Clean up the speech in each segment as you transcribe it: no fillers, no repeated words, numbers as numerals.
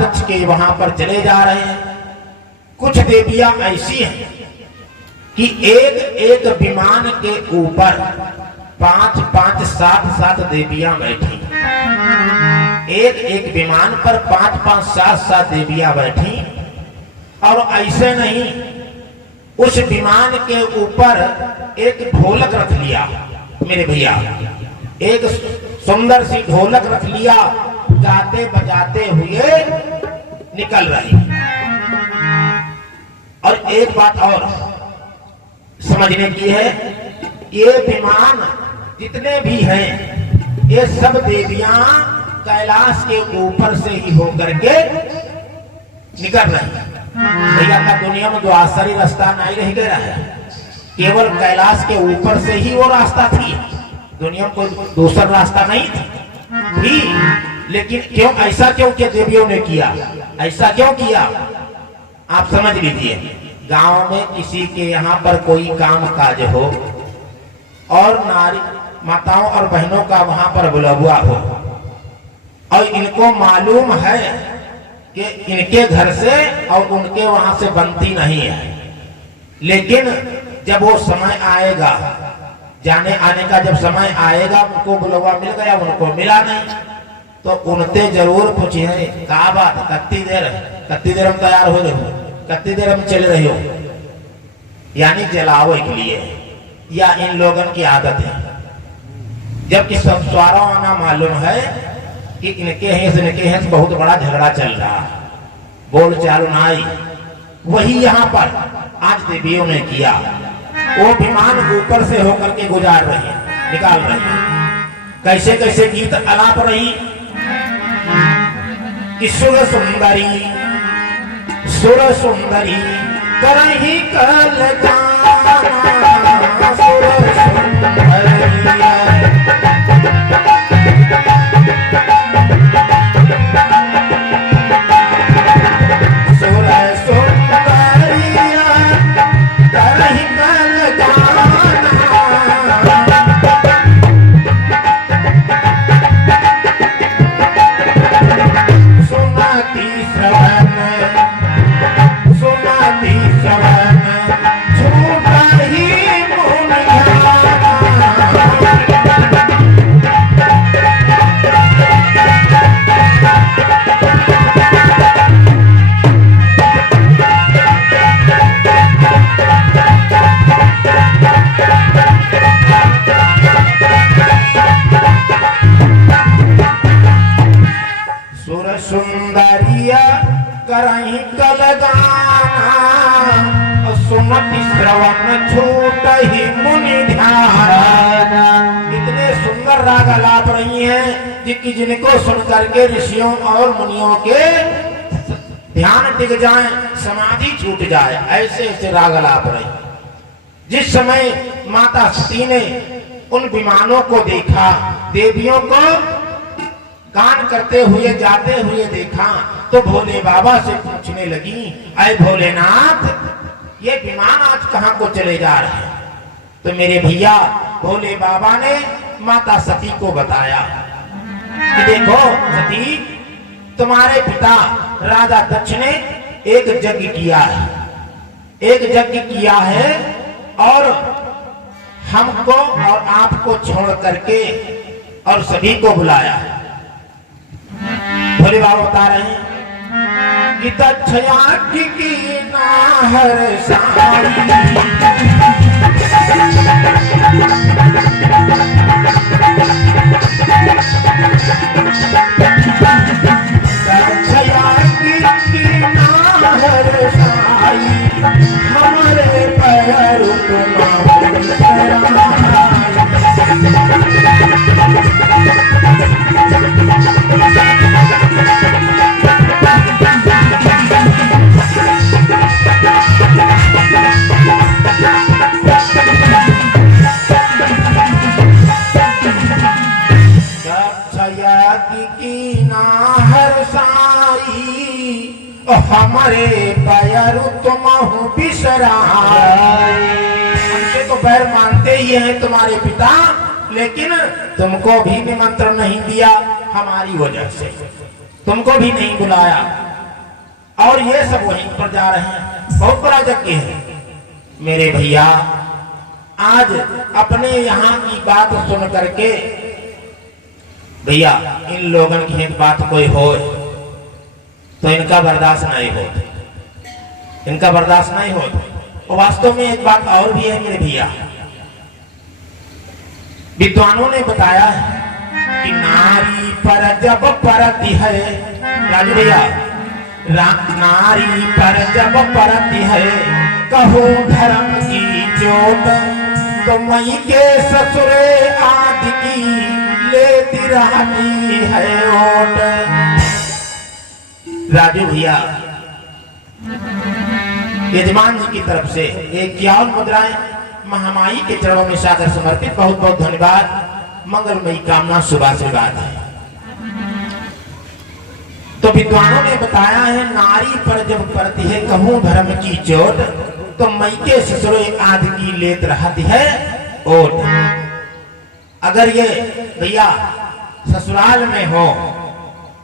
दक्ष के वहां पर चले जा रहे हैं। कुछ देवियां ऐसी हैं कि एक एक विमान के ऊपर 5-5, 7-7 देवियां बैठी। एक एक विमान पर 5-5, 7-7 देवियां बैठी। और ऐसे नहीं, उस विमान के ऊपर एक ढोलक रख लिया मेरे भैया, एक सुंदर सी ढोलक रख लिया, गाते बजाते हुए निकल रही। और एक बात और समझने की है, ये विमान जितने भी हैं, ये सब देवियां कैलाश के ऊपर से ही होकर के निकल रही। भैया का दुनिया में जो आसरी रास्ता नहीं रह गया है, केवल कैलाश के ऊपर से ही वो रास्ता थी, दुनिया में कोई दूसरा रास्ता नहीं थी। लेकिन क्यों ऐसा, क्यों के देवियों ने किया ऐसा, क्यों किया आप समझ लीजिए। गांव में किसी के यहाँ पर कोई काम काज हो और नारी माताओं और बहनों का वहां पर बुलावा हो, और इनको मालूम है कि इनके घर से और उनके वहां से बनती नहीं है, लेकिन जब वो समय आएगा, जाने आने का जब समय आएगा, उनको बुलावा मिल गया, उनको मिला नहीं, तो उनसे जरूर पूछे क्या बात, कत्ती देर हम तैयार हो रहे हो, कत्ती देर हम चल रहे हो, यानी जलाओ के लिए, या इन लोगों की आदत है। जबकि सब स्वारों आना मालूम है कि इनके हैं बहुत बड़ा झगड़ा चल रहा है, बोल चाल नाई। वही यहाँ पर आज देवियों ने किया, वो विमान ऊपर से होकर के गुजार रही, निकाल रही। कैसे कैसे गीत अलाप रही कि सुर सुंदरी करही कल जाना, सुर सुंदरिया करही कल गाना, सुमति श्रवण छूट ही मुनि ध्यान। इतने सुंदर राग आलाप रही हैं जिनको सुन करके ऋषियों और मुनियों के ध्यान टिक जाए, समाधि छूट जाए, ऐसे ऐसे राग आलाप रही। जिस समय माता सती ने उन विमानों को देखा, देवियों को गान करते हुए जाते हुए देखा, तो भोले बाबा से पूछने लगी, अरे भोलेनाथ, ये विमान आज कहां को चले जा रहे हैं? तो मेरे भैया भोले बाबा ने माता सती को बताया कि देखो सती, तुम्हारे पिता राजा दक्ष ने एक यज्ञ किया है, एक यज्ञ किया है, और हमको और आपको छोड़ करके और सभी को बुलाया है। भोले बाबा बता रहे हैं कि दक्षया की नाहर साई, दक्षया की नाहर साई, हमारे पैर हमारे पैर तुम बिसराए। हमसे तो पैर मानते ही हैं तुम्हारे पिता, लेकिन तुमको भी निमंत्रण नहीं दिया हमारी वजह से। तुमको भी नहीं बुलाया, और ये सब वहीं पर जा रहे हैं। बहुत बड़ा यज्ञ है मेरे भैया। आज अपने यहाँ की बात सुन करके भैया इन लोगों की एक बात कोई हो तो इनका बर्दाश्त नहीं हो, इनका बर्दाश्त नहीं हो। और वास्तव में एक बात और भी है मेरे भैया, विद्वानों ने बताया है कि नारी पर जब परती है, राजू भैया, नारी पर जब परती है कहो धर्म की चोट, तो मई के ससुरे आदि की लेती रहती है ओट। राजू भैया यजमान जी की तरफ से 51 मुद्राएं महामाई के चरणों में सादर समर्पित। बहुत बहुत धन्यवाद। मंगलमयी कामना शुभ आशीर्वाद है। तो विद्वानों ने बताया है नारी पर जब पड़ती है कहूं धर्म की चोट, तो मई के ससुरे आदि की लेत रहती है ओट। अगर ये भैया ससुराल में हो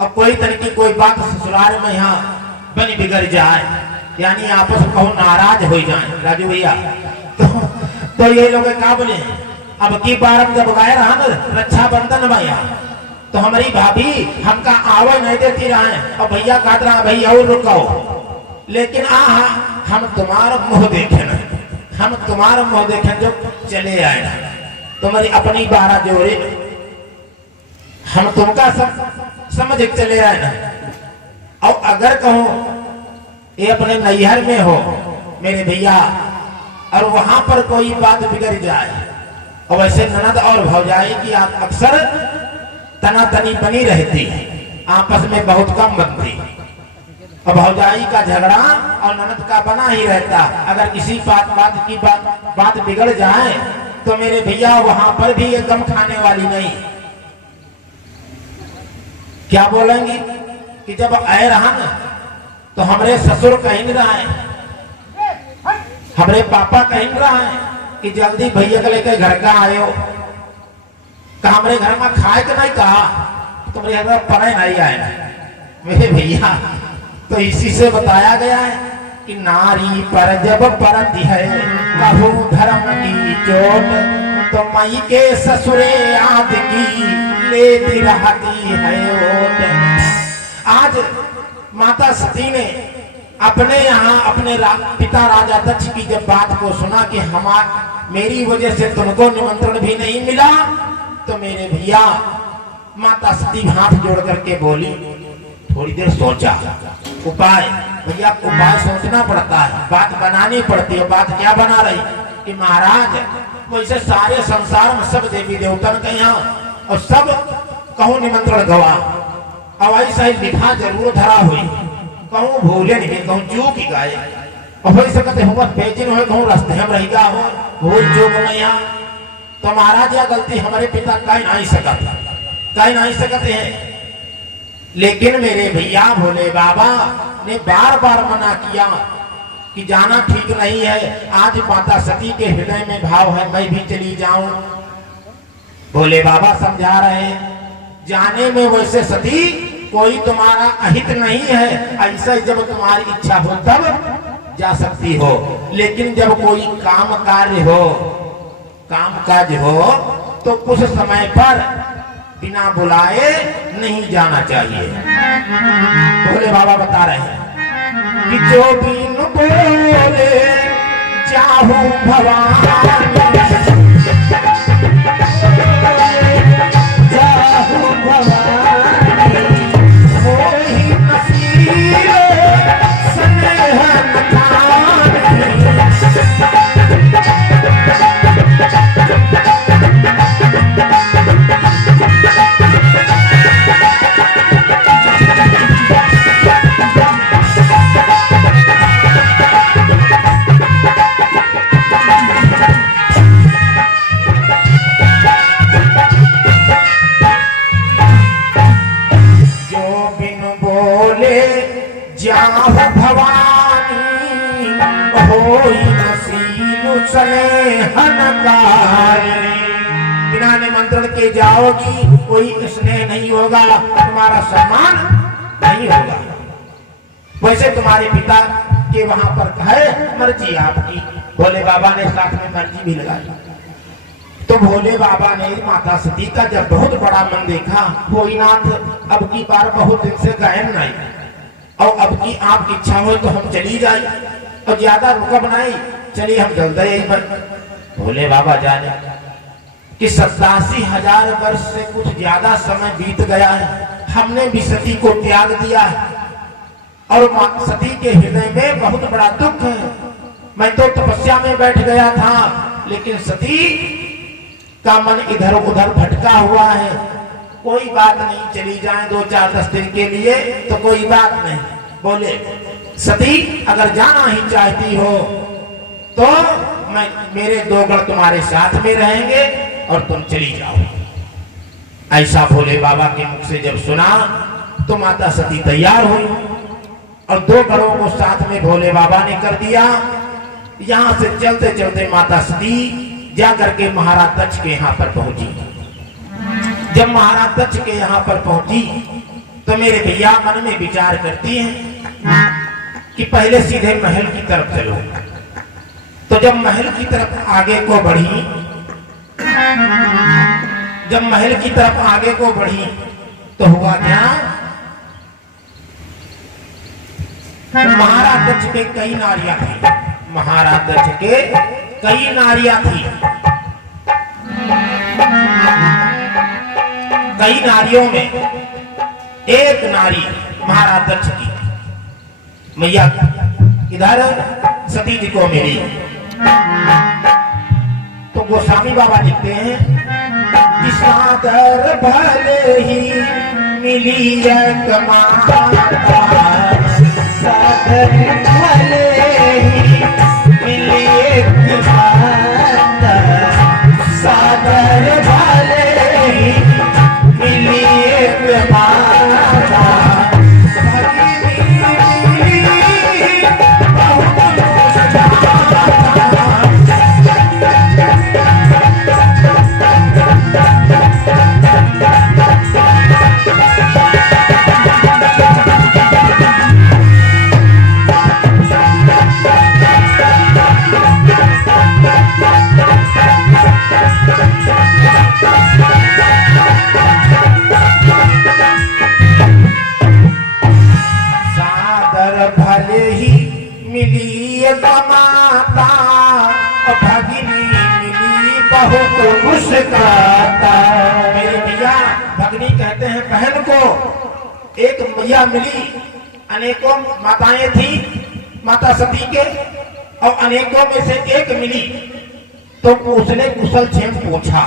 और कोई तरह की कोई बात ससुराल में यहाँ बनी बिगड़ जाए, यानी आपस में कहूं नाराज हो जाए राजू भैया, तो ये लोग क्या बोले, अब की बार जब गाय रहा ना रक्षाबंधन भैया, तो हमारी भाभी हमका आवे नहीं देती रहे, और भैया कहते रहा भैया और रुको, लेकिन हम तुम्हारा मुंह देखे ना, हम तुम्हारा मुंह देखे जो चले आए ना, तुम्हारी अपनी 12 जोड़ी हम तुमका समझ चले आए ना। और अगर कहूं ये अपने नैहर में हो मेरे भैया, और वहां पर कोई बात बिगड़ जाए, और वैसे ननद और भौजाई की आप अक्सर तनातनी बनी रहती है, आपस में बहुत कम बनती, और भौजाई का झगड़ा और ननद का बना ही रहता। अगर किसी बात बिगड़ जाए तो मेरे भैया वहां पर भी एक गम खाने वाली नहीं। क्या बोलेंगी कि जब आए रहा ना तो हमारे ससुर कहीं रहा है, हमारे पापा कहीं रहा है कि जल्दी भैया के लेकर घर का आयो, कहा हमारे घर में खाए के नहीं, कहा तुम्हारे घर पढ़े नहीं आए मेरे भैया। तो इसी से बताया गया है कि नारी पर जब परती है कहूं धर्म की चोट, तो मई के ससुरे आदि की लेती रहती है ओट। आज माता सती ने अपने यहाँ अपने पिता राजा दक्ष की जब बात को सुना कि मेरी वजह से तुमको निमंत्रण भी नहीं मिला, तो मेरे भैया माता सती हाथ जोड़ करके बोली, थोड़ी देर सोचा, उपाय भैया उपाय सोचना पड़ता है, बात बनानी पड़ती है। बात क्या बना रही कि महाराज वैसे सारे संसार में सब देवी देवतन के यहाँ और सब कहूं निमंत्रण गवा, अब ऐसा ही लिखा जरूर धरा हुई, कहूं भूले नहीं, कहूं चूक ही गए, और हो सकते हो बेचिन हो, कहूं रास्ते हम रही गा हो भूल चूक में यहाँ। तो महाराज यह गलती हमारे पिता कहीं नहीं सकते हैं, लेकिन मेरे भैया भोले बाबा ने बार बार मना किया कि जाना ठीक नहीं है। आज माता सती के हृदय में भाव है मैं भी चली जाऊं, भोले बाबा समझा रहे हैं जाने में वैसे सती कोई तुम्हारा अहित नहीं है, ऐसा जब तुम्हारी इच्छा हो तब जा सकती हो, लेकिन जब कोई काम कार्य हो, काम काज हो, तो कुछ समय पर बिना बुलाए नहीं जाना चाहिए। भोले बाबा बता रहे हैं कि जो बिन बोले चाहूं भवानी, चाहूं भवानी, मोहि नसीब स्नेह नथानी। बिना निमंत्रण के जाओगी कोई स्नेह नहीं होगा, तुम्हारा सम्मान नहीं होगा। वैसे तुम्हारे पिता के वहां पर है मर्जी आपकी। भोले बाबा ने साथ में मर्जी भी लगाई। तो भोले बाबा ने माता सती का जब बहुत बड़ा मन देखा, कोई नाथ अब की बार बहुत दिन से गए नहीं, और अब की आपकी इच्छा हो तो हम चली जाए और ज्यादा रुकब नहीं, चलिए हम जल्दी यही पर। भोले बाबा जाने कि 87,000 वर्ष से कुछ ज्यादा समय बीत गया है, हमने भी सती को त्याग दिया है और सती के हृदय में बहुत बड़ा दुख है। मैं तो तपस्या में बैठ गया था, लेकिन सती का मन इधर उधर भटका हुआ है। कोई बात नहीं, चली जाए 2-4-10 दिन के लिए तो कोई बात नहीं। बोले सती अगर जाना ही चाहती हो तो मैं मेरे 2 गण तुम्हारे साथ में रहेंगे और तुम चली जाओ। ऐसा भोले बाबा के मुख से जब सुना तो माता सती तैयार हुई और 2 गणों को साथ में भोले बाबा ने कर दिया। यहां से चलते चलते माता सती जाकर के महाराज दक्ष के यहाँ पर पहुंची। जब महाराज दक्ष के यहाँ पर पहुंची तो मेरे भैया मन में विचार करती हैं कि पहले सीधे महल की तरफ चलो। तो जब महल की तरफ आगे को बढ़ी, जब महल की तरफ आगे को बढ़ी तो हुआ क्या, महाराज दक्ष के कई नारियां थी। महाराज दक्ष के कई नारियां थी। कई नारियों में एक नारी महाराज दक्ष की मैया इधर सती जी को मिली। तो गोस्वामी बाबा लिखते हैं कि सादर भले ही मिली एक माता, सादर भले ही मिली एक माता, सादर भले ही मिली एक माता, मेरे भैया भगनी कहते हैं बहन को। एक मैया मिली, अनेकों माताएं थी माता सती के, और अनेकों में से एक मिली। तो उसने कुशल क्षेम पूछा,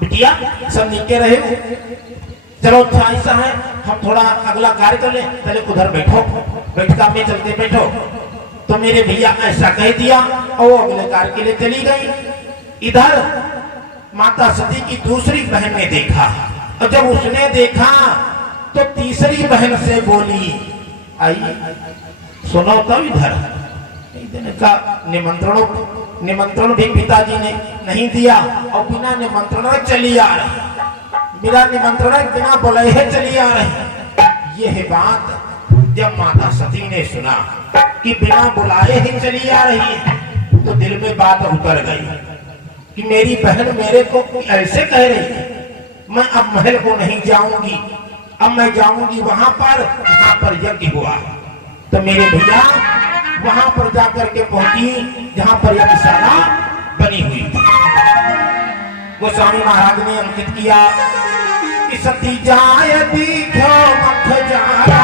बिटिया सब नीचे रहे हो? चलो अच्छा ऐसा है, हम थोड़ा अगला कार्य कर ले, पहले उधर बैठो, बैठका में चलते बैठो। तो मेरे भैया ऐसा कह दिया और वो अगले कार्य के लिए चली गई। इधर माता सती की दूसरी बहन ने देखा, और जब उसने देखा तो तीसरी बहन से बोली, आई सुनो तब इधर। का निमंत्रण भी पिताजी ने नहीं दिया और बिना निमंत्रण चली आ रही, बिना निमंत्रण बिना बुलाए चली आ रही। यह बात जब माता सती ने सुना कि बिना बुलाए ही चली आ रही है, तो दिल में बात उतर गई कि मेरी बहन मेरे को ऐसे कह रही है, मैं अब महल को नहीं जाऊंगी, अब मैं जाऊंगी वहां पर जहां पर यज्ञ हुआ। तो मेरे भैया वहां पर जाकर के पहुंची जहां पर यज्ञशाला बनी हुई थी। गोस्वामी महाराज ने अंकित किया कि सती जाय दीखो मख जारा,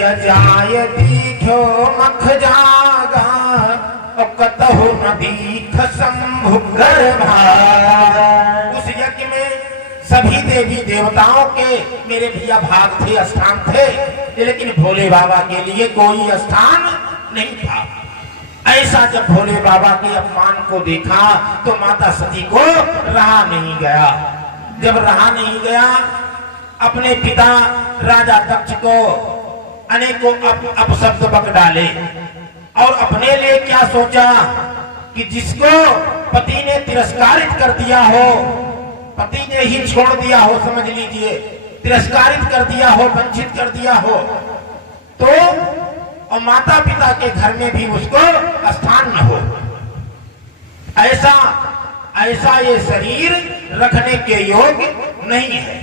सिय जाय दीख्यो मख जागा और कतहु न दीख शंभु गर्भा। उस यज्ञ में सभी देवी देवताओं के मेरे भैया भाग थे, स्थान थे, लेकिन भोले बाबा के लिए कोई स्थान नहीं था। ऐसा जब भोले बाबा के अपमान को देखा तो माता सती को रहा नहीं गया। जब रहा नहीं गया, अपने पिता राजा दक्ष को अनेकों अपशब्द बक डाले और अपने लिए क्या सोचा कि जिसको पति ने तिरस्कारित कर दिया हो, पति ने ही छोड़ दिया हो, समझ लीजिए, तिरस्कारित कर दिया हो, वंचित कर दिया हो, तो और माता पिता के घर में भी उसको स्थान न हो, ऐसा ऐसा ये शरीर रखने के योग्य नहीं है।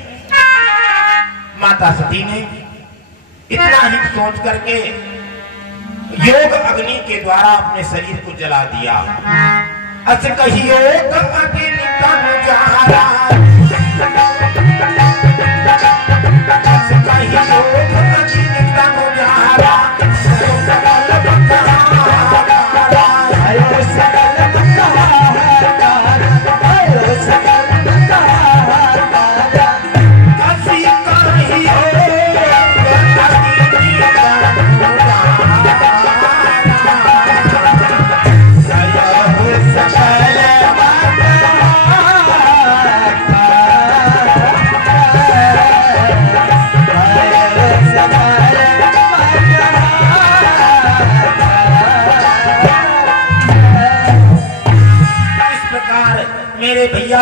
माता सती ने इतना ही सोच करके योग अग्नि के द्वारा अपने शरीर को जला दिया। अस कहियो अग्नि तन जारा, अस कहियो अग्नि तन जारा,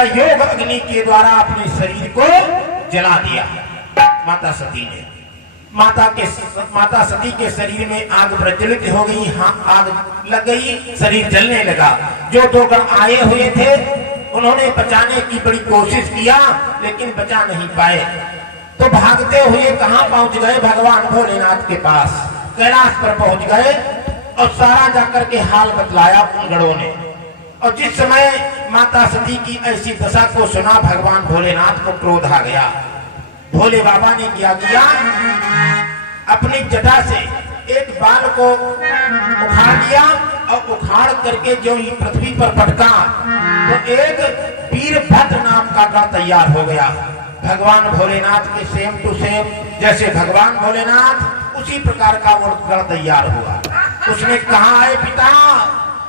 योग अग्नि के द्वारा अपने शरीर को जला दिया माता सती ने। माता सती के शरीर में आग प्रज्वलित हो गई, हाँ आग लग गई, शरीर जलने लगा। जो दो गण आए हुए थे उन्होंने बचाने की बड़ी कोशिश किया, लेकिन बचा नहीं पाए। तो भागते हुए कहाँ पहुंच गए? भगवान भोलेनाथ के पास, कैलाश पर पहुंच गए और सारा जाकर के हाल बतलाया उन गणों ने। और जिस समय माता सती की ऐसी दशा को सुना, भगवान भोलेनाथ को क्रोध आ गया। भोले बाबा ने क्या किया? अपनी जटा से एक बाल को उखाड़ लिया और उखाड़ करके जो ही पृथ्वी पर पटका तो एक वीरभद्र नाम का गण तैयार हो गया। भगवान भोलेनाथ के सेम टू सेम, जैसे भगवान भोलेनाथ उसी प्रकार का वो गण तैयार हुआ। उसने कहा, है पिता,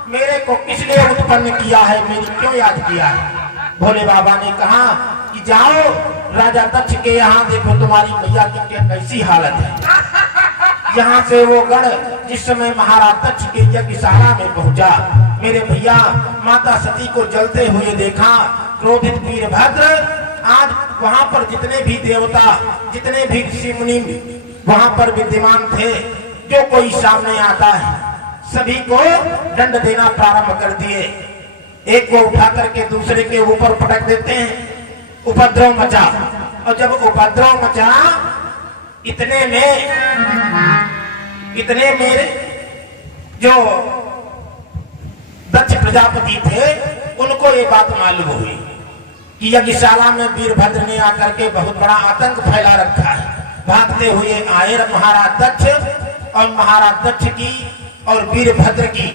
मेरे को किसने उत्पन्न किया है, मेरी क्यों याद किया है? भोले बाबा ने कहा कि जाओ राजा दक्ष के यहाँ, देखो तुम्हारी मैया की कैसी हालत है। यहाँ से वो गण जिस समय महाराज दक्ष के यज्ञशाला में पहुंचा, मेरे भैया माता सती को जलते हुए देखा। क्रोधित वीरभद्र आज वहां पर जितने भी देवता, जितने भी ऋषि मुनि वहां पर विद्यमान थे, जो कोई सामने आता है सभी को दंड देना प्रारंभ कर दिए। एक को उठा करके दूसरे के ऊपर पटक देते हैं, उपद्रव मचा। और जब उपद्रव मचा, इतने में जो दक्ष प्रजापति थे उनको ये बात मालूम हुई कि यज्ञशाला में वीरभद्र ने आकर के बहुत बड़ा आतंक फैला रखा है। भागते हुए आए महाराज दक्ष, और महाराज दक्ष की और वीरभद्र की